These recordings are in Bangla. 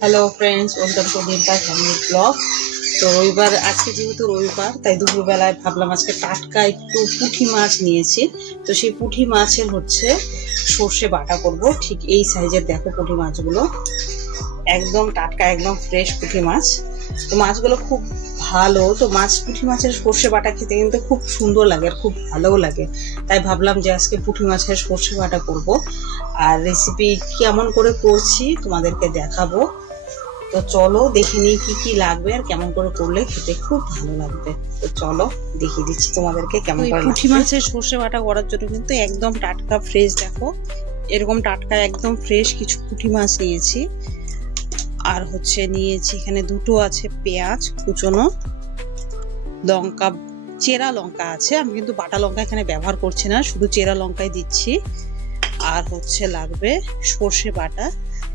Hello friends, welcome to Dimpa's family blog. তো রবিবার, আজকে যেহেতু রবিবার তাই দুপুরবেলায় ভাবলাম আজকে টাটকা একটু পুঁটি মাছ নিয়েছি। তো সেই পুঁটি মাছের সর্ষে বাটা করব। ঠিক এই সাইজের দেখো পুঁটি মাছগুলো, একদম টাটকা, একদম ফ্রেশ পুঁটি মাছ। তো মাছগুলো খুব ভালো। তো পুঁটি মাছের সর্ষে বাটা খেতে কিন্তু খুব সুন্দর লাগে আর খুব ভালোও লাগে। তাই ভাবলাম যে আজকে পুঁটি মাছের সর্ষে বাটা করব। আর রেসিপি কেমন করে করছি তোমাদেরকে দেখাবো। তো চলো দেখে নিই কি কি লাগবে আর কেমন করে করলে খেতে খুব ভালো লাগবে। তো চলো দেখিয়ে দিচ্ছি তোমাদেরকে কেমন করে। পুঁটি মাছের সর্ষে বাটা করার জন্য কিন্তু একদম টাটকা ফ্রেশ, দেখো এরকম টাটকা একদম ফ্রেশ কিছু পুঁটি মাছ নিয়েছি। আর নিয়েছি এখানে দুটো আছে পেঁয়াজ কুচনো, লঙ্কা, চেরা লঙ্কা আছে। আমি কিন্তু বাটা লঙ্কা এখানে ব্যবহার করছি না, শুধু চেরা লঙ্কাই দিচ্ছি। আর লাগবে সর্ষে বাটা।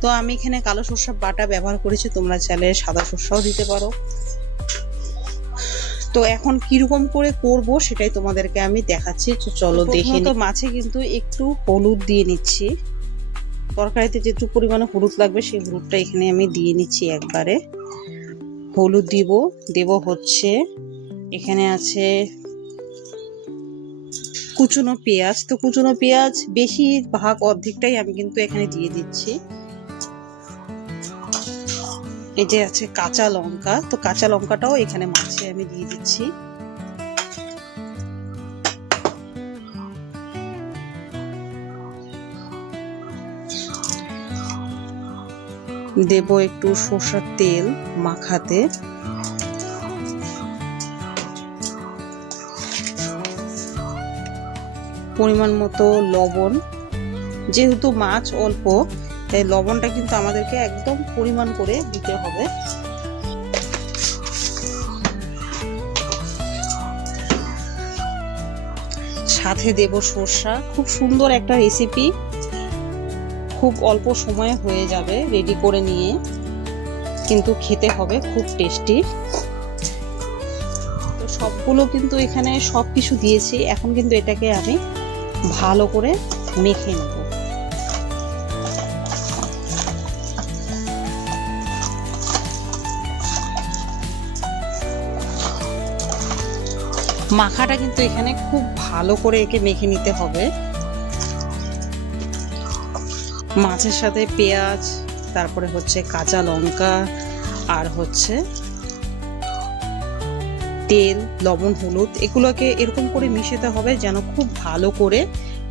তো আমি এখানে কালো সর্ষে বাটা ব্যবহার করেছি, তোমরা চাইলে সাদা সর্ষেও দিতে পারো। তো এখন কিরকম করে করব সেটাই তোমাদেরকে আমি দেখাচ্ছি। তো চলো দেখে নিই। তো মাছে কিন্তু একটু হলুদ দিয়ে নিচ্ছি। তরকারিতে যেটুকু পরিমাণে হলুদ লাগবে সেই হলুদটা এখানে আমি দিয়ে নিচ্ছি একবারে। হলুদ দেব এখানে আছে কুচনো পেঁয়াজ। তো কুচনো পেঁয়াজ বেশিরভাগ অর্ধেকটাই আমি কিন্তু এখানে দিয়ে দিচ্ছি। এই যে আছে কাঁচা লঙ্কা, তো কাঁচা লঙ্কাটাও এখানে মাছে আমি দিয়ে দিচ্ছি। দেব একটু সরষের তেল মাখাতে। পরিমাণ মতো লবণ, যেহেতু মাছ অল্প তাই লবণটা কিন্তু আমাদেরকে একদম পরিমাণ করে দিতে হবে। সাথে দেব সরষা। খুব সুন্দর একটা রেসিপি, খুব অল্প সময়ে হয়ে যাবে রেডি করে নিয়ে, কিন্তু খেতে হবে খুব টেস্টি। তো সবগুলো কিন্তু এখানে সবকিছু দিয়েছি। এখন কিন্তু এটাকে আমি ভালো করে মেখে নেব। মাখাটা কিন্তু এখানে খুব ভালো করে একে মেখে নিতে হবে। মাছের সাথে পেঁয়াজ, তারপরে কাঁচা লঙ্কা, আর তেল, লবণ, হলুদ, এগুলোকে এরকম করে মিশাতে হবে যেন খুব ভালো করে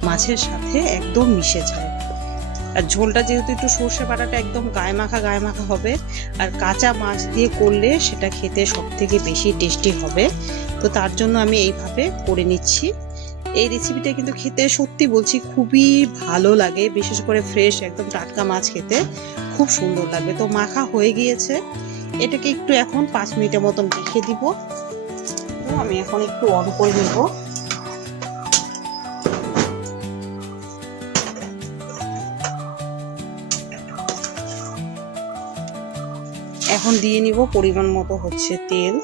মাছের সাথে একদম মিশে যায়। আর ঝোলটা যেহেতু একটু সর্ষে বাটাটা একদম গায়ে মাখা হবে, আর কাঁচা মাছ দিয়ে করলে সেটা খেতে সব থেকে বেশি টেস্টি হবে। তো তার জন্য আমি এইভাবে করে নিচ্ছি। এই রেসিপিটা কিন্তু খেতে সত্যি বলছি খুবই ভালো লাগে, বিশেষ করে ফ্রেশ একদম টাটকা মাছ খেতে খুব সুন্দর লাগবে। তো মাখা হয়ে গিয়েছে, এটাকে একটু এখন 5 মিনিটের মতন রেখে দিব। তো আমি এখন একটু অন করে নেব। এখন দিয়ে নিব পরিমাণ মতো তেল।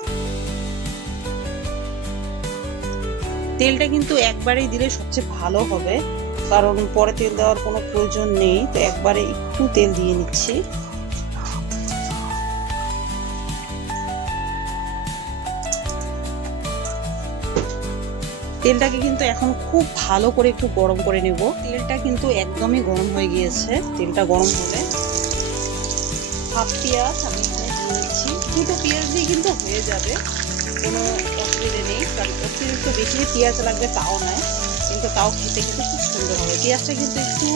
তেলটা কিন্তু একবারেই দিলে সবচেয়ে ভালো হবে, কারণ পরে তেল দেওয়ার কোনো প্রয়োজন নেই। তো একবারে একটু তেল দিয়ে নিচ্ছি। তেলটাকে কিন্তু এখন খুব ভালো করে একটু গরম করে নেব। তেলটা কিন্তু একদমই গরম হয়ে গিয়েছে। তেলটা গরম হলে হাফ পেঁয়াজ আমি এখানে দিয়ে নিচ্ছি। দুটো পেঁয়াজ দিয়ে কিন্তু হয়ে যাবে, কোনো অসুবিধা নেই। কারণ অতিরিক্ত বেশি পেঁয়াজ লাগবে তাও নয়, কিন্তু তাও খেতে কিন্তু খুব সুন্দর হবে। পেঁয়াজটা কিন্তু একটু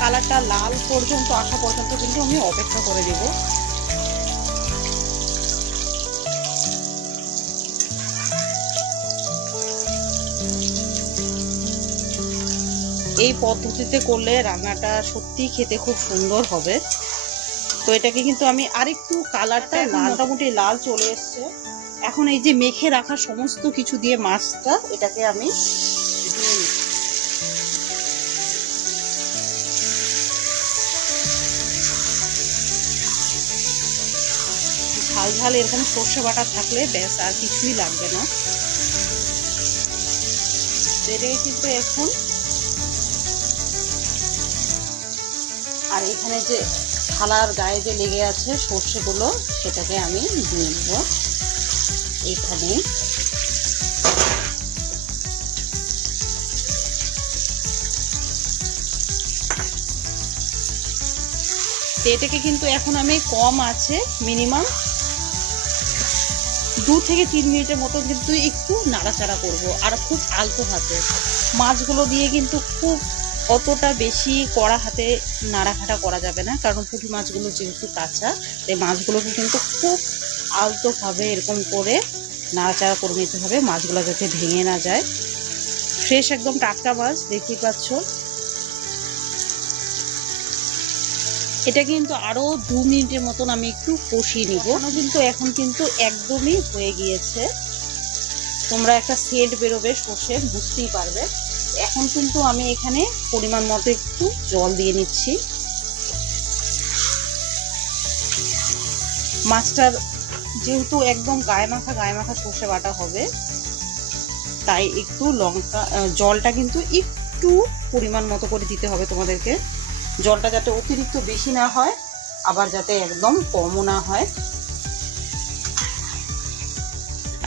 কালারটা লাল পর্যন্ত আসা পর্যন্ত কিন্তু আমি অপেক্ষা করে দেব। এই পদ্ধতিতে করলে রান্নাটা সত্যি খেতে খুব সুন্দর হবে। তো এটাকে কিন্তু আমি আরেকটু কালারটা মোটামুটি লাল চলে এসছে। এখন এই যে মেখে রাখা সমস্ত কিছু দিয়ে মাছটা, এটাকে আমি ঝাল ঝাল এরকম সর্ষে বাটা থাকলে ব্যাস আর কিছুই লাগবে না। এটাকে কিন্তু এখন আর এখানে যে থালার গায়ে যে লেগে আছে সর্ষেগুলো সেটাকে আমি দিয়ে নেব এইখানে। এটাকে কিন্তু এখন আমি কম আছে মিনিমাম 2 থেকে 3 মিনিটের মতো কিন্তু একটু নাড়াচাড়া করব, আর খুব আলতো হাতে। মাছগুলো দিয়ে কিন্তু খুব অতটা বেশি কড়া হাতে নাড়াঘাটা করা যাবে না, কারণ পুঁটি মাছগুলো যেহেতু কাঁচা, তাই মাছগুলোকে কিন্তু খুব আলতোভাবে এরকম করে নাড়াচাড়া করে নিতে হবে, মাছগুলো যাতে ভেঙে না যায়। ফ্রেশ একদম টাটকা মাছ, দেখতেই পাচ্ছ। এটা কিন্তু আরো 2 মিনিটের মতন আমি একটু কষিয়ে নিব। কিন্তু এখন কিন্তু একদমই হয়ে গিয়েছে, তোমরা একটা সেন্ট বেরোবে সর্ষে, বুঝতেই পারবে। এখন কিন্তু আমি এখানে পরিমাণ মতো একটু জল দিয়ে নিচ্ছি। মাছটার যেহেতু একদম গায়ে মাখা সর্ষে বাটা হবে, তাই একটু জলটা কিন্তু একটু পরিমাণ মতো করে দিতে হবে তোমাদেরকে। জলটা যাতে অতিরিক্ত বেশি না হয়, আবার যাতে একদম কমও না হয়।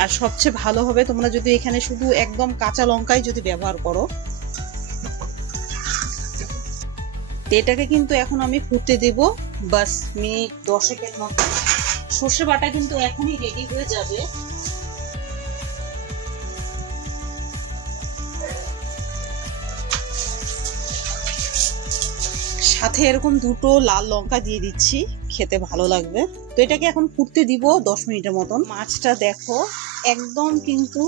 আর সবচেয়ে ভালো হবে তোমরা যদি এখানে শুধু একদম কাঁচা লঙ্কাই যদি ব্যবহার করো। এটাকে কিন্তু এখন আমি ফুটতে দেব বাস মিনিট 10 মতো। সর্ষে বাটা কিন্তু এখনই রেডি হয়ে যাবে। সাথে এরকম 2টো লাল লঙ্কা দিয়ে দিচ্ছি, খেতে ভালো লাগবে। তো এটাকে এখন ফুটতে দিব 10 মিনিটের মতন। মাছটা দেখো একদম কিন্তু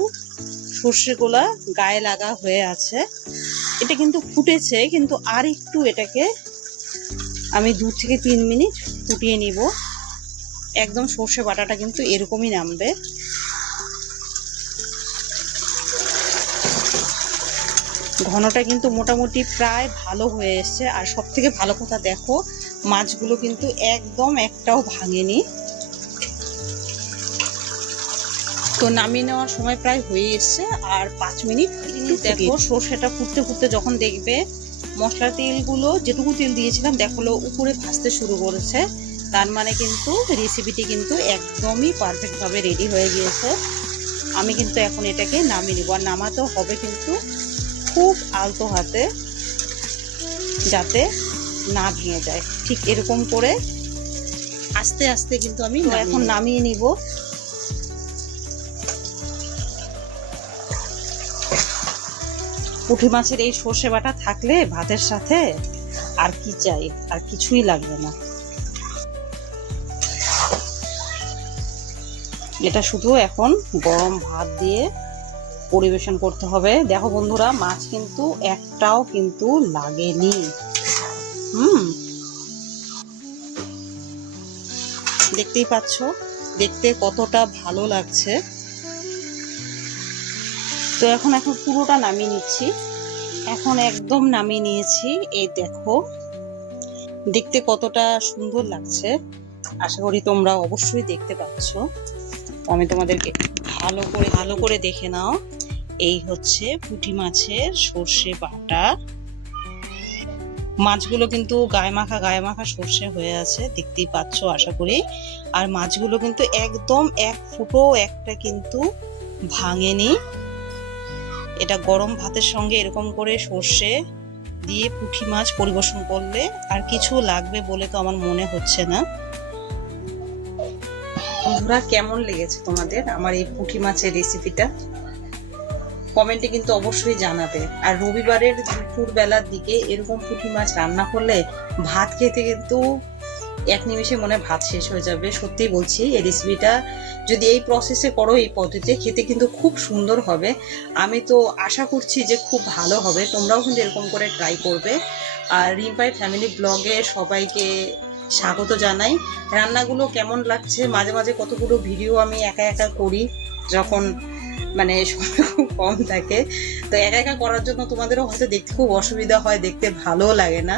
সর্ষেগুলা গায়ে লাগা হয়ে আছে। এটা কিন্তু ফুটেছে, কিন্তু আর একটু এটাকে আমি 2 থেকে 3 মিনিট ফুটিয়ে নিব। একদম সর্ষে বাটাটা কিন্তু এরকমই নামবে। ঘনটা কিন্তু মোটামুটি প্রায় ভালো হয়ে এসছে। আর সব থেকে ভালো কথা দেখো, মাছগুলো কিন্তু একদম একটাও ভাঙেনি। তো নামিয়ে নেওয়ার সময় প্রায় হয়ে এসছে, আর 5 মিনিট দেখো। সর্ষেটা ফুটতে ফুটতে যখন দেখবে মশলা তেলগুলো, যেটুকু তেল দিয়েছিলাম দেখো উপরে ভাসতে শুরু করেছে, তার মানে কিন্তু রেসিপিটি কিন্তু একদমই পারফেক্টভাবে রেডি হয়ে গিয়েছে। আমি কিন্তু এখন এটাকে নামিয়ে নেব। আর নামাতেও হবে কিন্তু খুব আলতো হাতে, যাতে না ভেঙে যায়। ঠিক এরকম করে আস্তে আস্তে কিন্তু আমি এখন নামিয়ে নিব। পুঁটি মাছের এই সর্ষে বাটা থাকলে ভাতের সাথে আর কি চাই, আর কিছুই লাগবে না। এটা শুধু এখন গরম ভাত দিয়ে পরিবেশন করতে হবে। দেখো বন্ধুরা, মাছ কিন্তু একটাও কিন্তু লাগেনি। দেখতেই পাচ্ছ দেখতে কতটা ভালো লাগছে। তো এখন পুরোটা নামিয়ে নিচ্ছি। এখন একদম নামিয়ে নিয়েছি। এই দেখো দেখতে কতটা সুন্দর লাগছে। আশা করি তোমরা অবশ্যই দেখতে পাচ্ছ। আমি তোমাদেরকে ভালো করে দেখে নাও। এই হচ্ছে পুঁটি মাছের সর্ষে বাটা। মাছগুলো কিন্তু গায়ে মাখা সর্ষে হয়ে আছে, দেখতেই পাচ্ছ আশা করি। আর মাছগুলো কিন্তু একদম এক ফুটো একটা কিন্তু ভাঙেনি। এটা গরম ভাতের সঙ্গে এরকম করে সর্ষে দিয়ে পুঁটি মাছ পরিবেশন করলে আর কিছু লাগবে বলে তো আমার মনে হচ্ছে না। বন্ধুরা, কেমন লেগেছে তোমাদের আমার এই পুঁটি মাছের রেসিপিটা? কমেন্টে কিন্তু অবশ্যই জানাবে। আর রবিবারের দুপুর বেলার দিকে এরকম পুঁটি মাছ রান্না করলে ভাত খেতে কিন্তু এক নিমেষে মনে ভাত শেষ হয়ে যাবে। সত্যিই বলছি, এই রেসিপিটা যদি এই প্রসেসে করো, এই পদ্ধতিতে, খেতে কিন্তু খুব সুন্দর হবে। আমি তো আশা করছি যে খুব ভালো হবে। তোমরাও কিন্তু এরকম করে ট্রাই করবে। আর রিম্পাই ফ্যামিলি ব্লগে সবাইকে স্বাগত জানাই। রান্নাগুলো কেমন লাগছে, মাঝে মাঝে কতগুলো ভিডিও আমি একা একা করি যখন মানে সময় খুব কম থাকে। তো একা একা করার জন্য তোমাদেরও হয়তো দেখতে খুব অসুবিধা হয়, দেখতে ভালো লাগে না।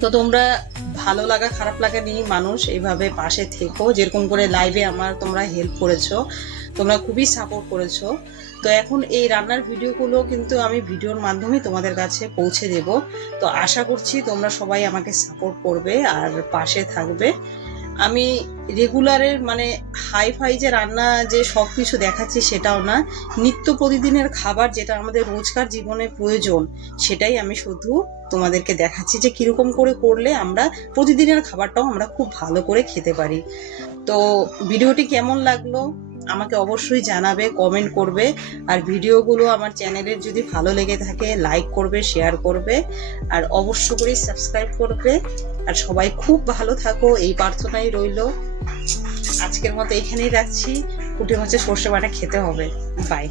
তো তোমরা ভালো লাগা খারাপ লাগা নিয়ে মানুষ, এইভাবে পাশে থেকো। যেরকম করে লাইভে আমার তোমরা হেল্প করেছো, তোমরা খুবই সাপোর্ট করেছো। তো এখন এই রান্নার ভিডিওগুলো কিন্তু আমি ভিডিওর মাধ্যমে তোমাদের কাছে পৌঁছে দেব। তো আশা করছি তোমরা সবাই আমাকে সাপোর্ট করবে আর পাশে থাকবে। আমি রেগুলারের মানে হাই ফাই যে রান্না যে সব কিছু দেখাচ্ছি সেটাও না, নিত্য প্রতিদিনের খাবার যেটা আমাদের রোজকার জীবনে প্রয়োজন সেটাই আমি শুধু তোমাদেরকে দেখাচ্ছি যে কিরকম করে করলে আমরা প্রতিদিনের খাবারটাও আমরা খুব ভালো করে খেতে পারি। তো ভিডিওটি কেমন লাগলো আমাকে অবশ্যই জানাবে, কমেন্ট করবে। আর ভিডিওগুলো আমার চ্যানেলের যদি ভালো লেগে থাকে লাইক করবে, শেয়ার করবে, আর অবশ্য করে সাবস্ক্রাইব করবে। আর সবাই খুব ভালো থাকো এই প্রার্থনাই রইল। আজকের মতো এখানেই রাখছি। পুঁটি মাছের সর্ষে বাটা খেতে হবে। বাই।